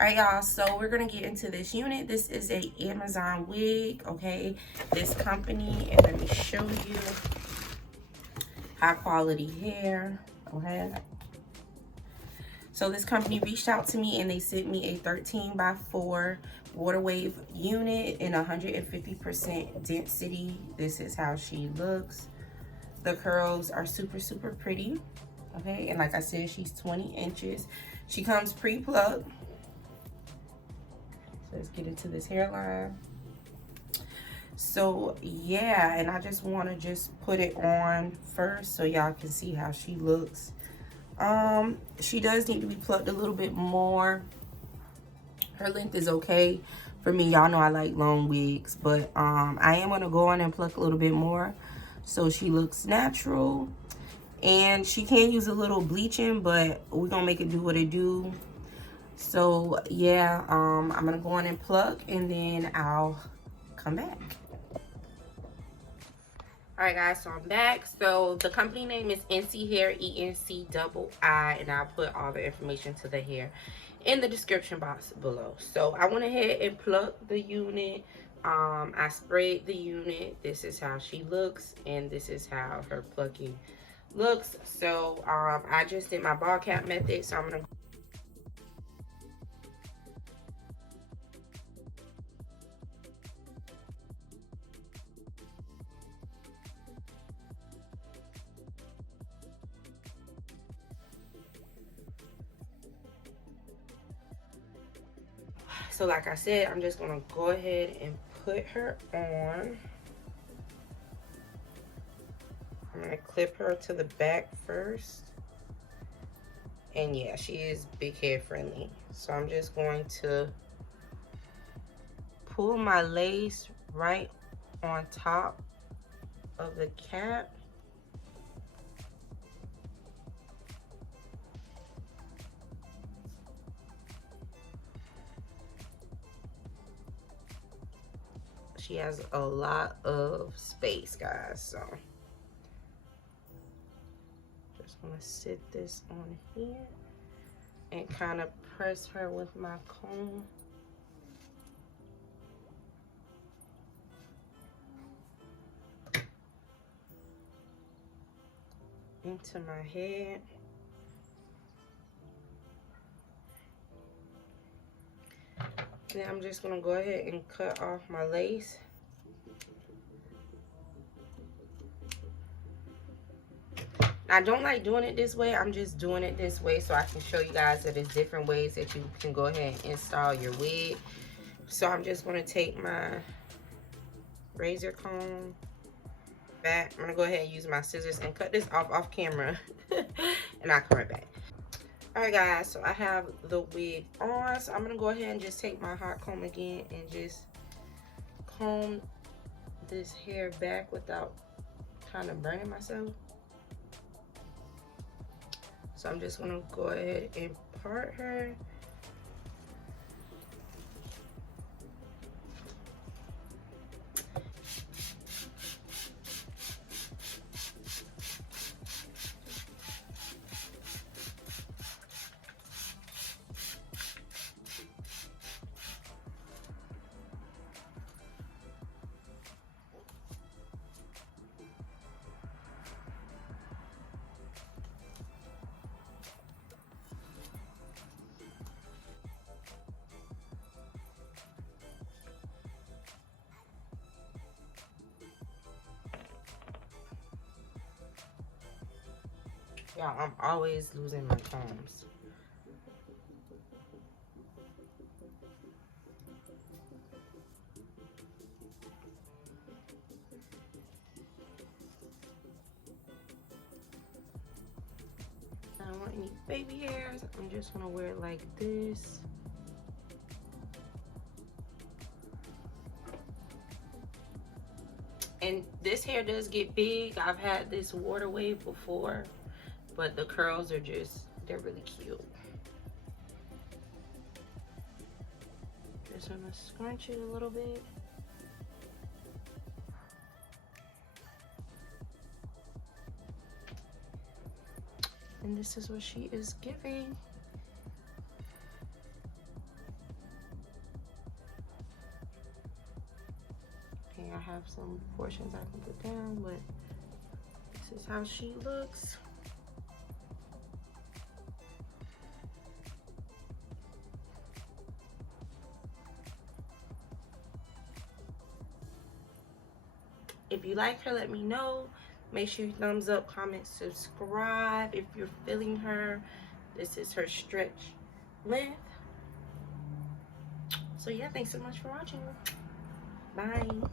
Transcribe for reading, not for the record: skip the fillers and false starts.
All right, y'all, so we're gonna get into this unit. This is a Amazon wig, okay? This company, and let me show you, high quality hair, okay? So this company reached out to me and they sent me a 13 by 4 water wave unit in 150% density. This is how she looks. The curls are super, super pretty, okay? And like I said, she's 20 inches. She comes pre-plucked. So let's get into this hairline. So yeah, and I just want to just put it on first so y'all can see how she looks. She does need to be plucked a little bit more. Her length is okay for me. Y'all know I like long wigs, but I am gonna go on and pluck a little bit more so she looks natural. And she can use a little bleaching, but we're gonna make it do what it do. So yeah, I'm gonna go on and pluck and then I'll come back. All right, guys, so I'm back. So the company name is Encii Hair, ENCII, and I'll put all the information to the hair in the description box below. So I went ahead and plucked the unit. I sprayed the unit. This is how she looks, and this is how her plucking looks. So I just did my ball cap method, so I'm gonna so like I said, I'm just gonna go ahead and put her on. I'm gonna clip her to the back first. And yeah, she is big hair friendly. So I'm just going to pull my lace right on top of the cap. She has a lot of space, guys, so just gonna sit this on here and kind of press her with my comb. Into my head. Then I'm just gonna go ahead and cut off my lace. I don't like doing it this way. I'm just doing it this way so I can show you guys that there's different ways that you can go ahead and install your wig. So I'm just gonna take my razor comb back. I'm gonna go ahead and use my scissors and cut this off camera and I'll come right back. All right, guys, so I have the wig on. So I'm gonna go ahead and just take my hot comb again and just comb this hair back without kind of burning myself. So I'm just gonna go ahead and part her. Y'all, I'm always losing my combs. I don't want any baby hairs. I'm just gonna wear it like this. And this hair does get big. I've had this water wave before, but the curls are just, they're really cute. Just gonna scrunch it a little bit. And this is what she is giving. some portions I can put down, but this is how she looks. If you like her, let me know. Make sure you thumbs up, comment, subscribe if you're feeling her. This is her stretch length. So yeah, thanks so much for watching. Bye.